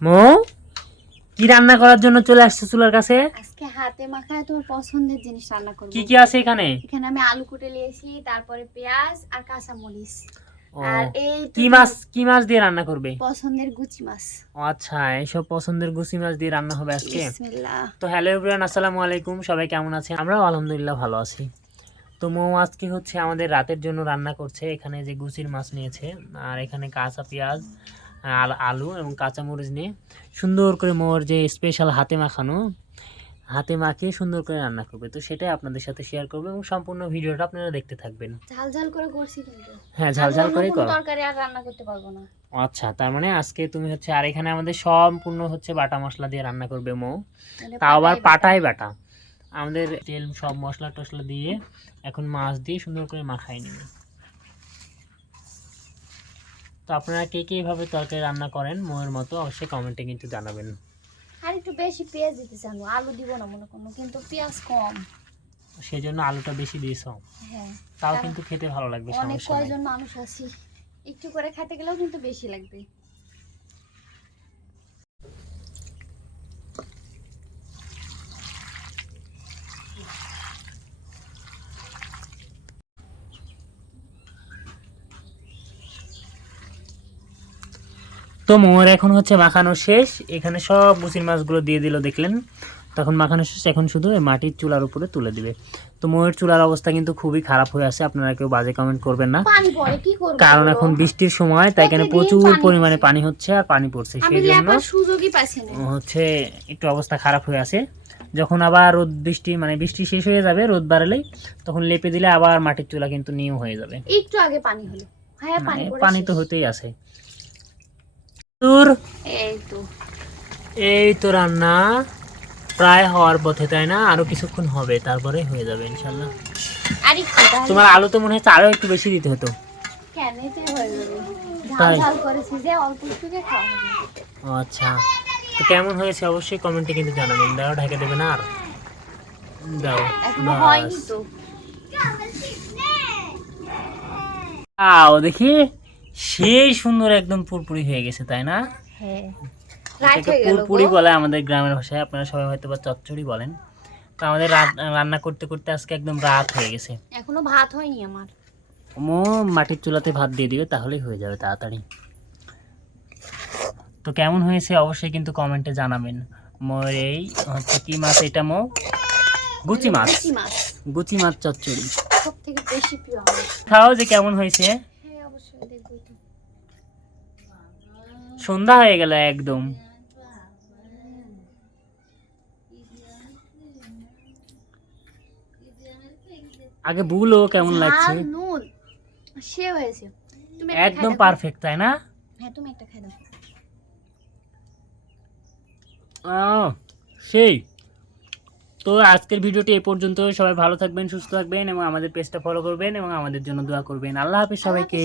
মো? কি রান্না করার জন্য চলে আসছে চুলার কাছে? আজকে হাতে মাখায় তোমার পছন্দের জিনিস রান্না করব। কি কি আছে এখানে? এখানে আমি আলু কুটে নিয়েছি তারপরে পেঁয়াজ আর কাঁচা মরিচ আর এই কি মাছ কি মাছ দিয়ে রান্না করবে? পছন্দের গুচি মাছ। ও, আচ্ছা এইসব পছন্দের গুছি মাছ দিয়ে রান্না হবে আজকে? তো হ্যালো এভরিওয়ান আসসালামু আলাইকুম সবাই কেমন আছেন? আমরাও আলহামদুলিল্লাহ ভালো আছি। তো মৌ আজকে হচ্ছে আমাদের রাতের জন্য রান্না করছে এখানে যে গুচির মাছ নিয়েছে আর এখানে কাঁচা পেঁয়াজ আল- আলু এবং কাঁচা মরিচ নিয়ে সুন্দর করে মোর যে স্পেশাল হাতে মাখানো হাতে মাখিয়ে সুন্দর করে রান্না করবে। তো সেটাই আপনাদের সাথে শেয়ার করবে এবং সম্পূর্ণ ভিডিওটা আপনারা দেখতে থাকবেন। ঝাল ঝাল করে করছি কিন্তু। হ্যাঁ ঝাল ঝাল করে করো। তরকারি আর রান্না করতে পারব না। আচ্ছা তার মানে আজকে তুমি হচ্ছে আর এখানে আমাদের সম্পূর্ণ হচ্ছে বাটা মশলা দিয়ে রান্না করবে মৌ। মানে তাও আবার পাটাই পাটাই বাটা। আমাদের তেল সব মশলা টশলা দিয়ে এখন মাছ দিয়ে সুন্দর করে মাখাই নেবে। তো আপনারা কে কে এভাবে তরকারি রান্না করেন ময়ের মতো অবশ্যই কমেন্টে কিন্তু জানাবেন। আর একটু বেশি পেঁয়াজ দিতে চান আলু দিব না মনে করুন কিন্তু পেঁয়াজ কম। সেই জন্য আলুটা বেশি দিয়েছ। হ্যাঁ তাও কিন্তু খেতে ভালো লাগবে অনেক কয়জন মানুষ আছি একটু করে খেতে গেলেও কিন্তু বেশি লাগবে। তো মোর এখন হচ্ছে মাখানো শেষ। এখানে সব বুসির মাছগুলো দিয়ে দিল দেখলেন? তখন মাখানো শেষ এখন শুধু এই মাটির চুলার উপরে তুলে দিবে। তো মোয়ের চুলার অবস্থা কিন্তু খুবই খারাপ হয়ে আছে আপনারা কেউ বাজে কমেন্ট করবেন না। কারণ এখন বৃষ্টির সময় তাই এখানে প্রচুর পরিমাণে পানি হচ্ছে আর পানি পড়ছে সেই জন্য হচ্ছে একটু অবস্থা খারাপ হয়ে আছে। যখন আবার রোদ বৃষ্টি মানে বৃষ্টি শেষ হয়ে যাবে রোদ বাড়ালেই তখন লেপে দিলে আবার মাটির চুলা কিন্তু নিউ হয়ে যাবে। একটু আগে পানি হলো। হ্যাঁ মানে পানি তো হতেই আছে। তোর? এই তো। এই তো রান্না প্রায় হওয়ার পথে তাই না? আরও কিছুক্ষণ হবে তারপরে হয়ে যাবে ইনশাল্লাহ তোমার আলু তো মনে হচ্ছে আরও একটু বেশি দিতে হতো। আচ্ছা। তো কেমন হয়েছে? অবশ্যই কমেন্টে কিন্তু জানাবেন। দাও ঢেকে দেবে না আর। দাও। হয়নি তো। আও দেখি। সেই সুন্দর একদম পুরপুরি হয়ে গেছে তাই না? হ্যাঁ। পুরপুরি বলে আমাদের গ্রামের ভাষায় আপনারা সবাই হয়তো বা চচ্চড়ি বলেন। তো আমাদের রান্না করতে করতে আজকে একদম রাত হয়ে গেছে। এখনও ভাত হয়নি আমার। মো মাটির চুলাতে ভাত দিয়ে দিবে তাহলেই হয়ে যাবে তাড়াতাড়ি। তো কেমন হয়েছে অবশ্যই কিন্তু কমেন্টে জানাবেন। মোর এই হচ্ছে কি মাছ এটা মো গুচি মাছ। গুচি মাছ। গুচি মাছ চচ্চড়ি। সব থেকে বেশি প্রিয় খাও যে কেমন হয়েছে হ্যাঁ অবশ্যই দেখবই তো সন্ধ্যা হয়ে গেল একদম। আগে বুলো কেমন লাগছে? সে হয়েছে। তুমি একদম পারফেক্ট তাই না? হ্যাঁ তুমি একটা খাই দাও। সেই। তো আজকের ভিডিওটি এ পর্যন্ত। সবাই ভালো থাকবেন সুস্থ থাকবেন এবং আমাদের পেজটা ফলো করবেন এবং আমাদের জন্য দোয়া করবেন। আল্লাহ হাফিজ সবাইকে।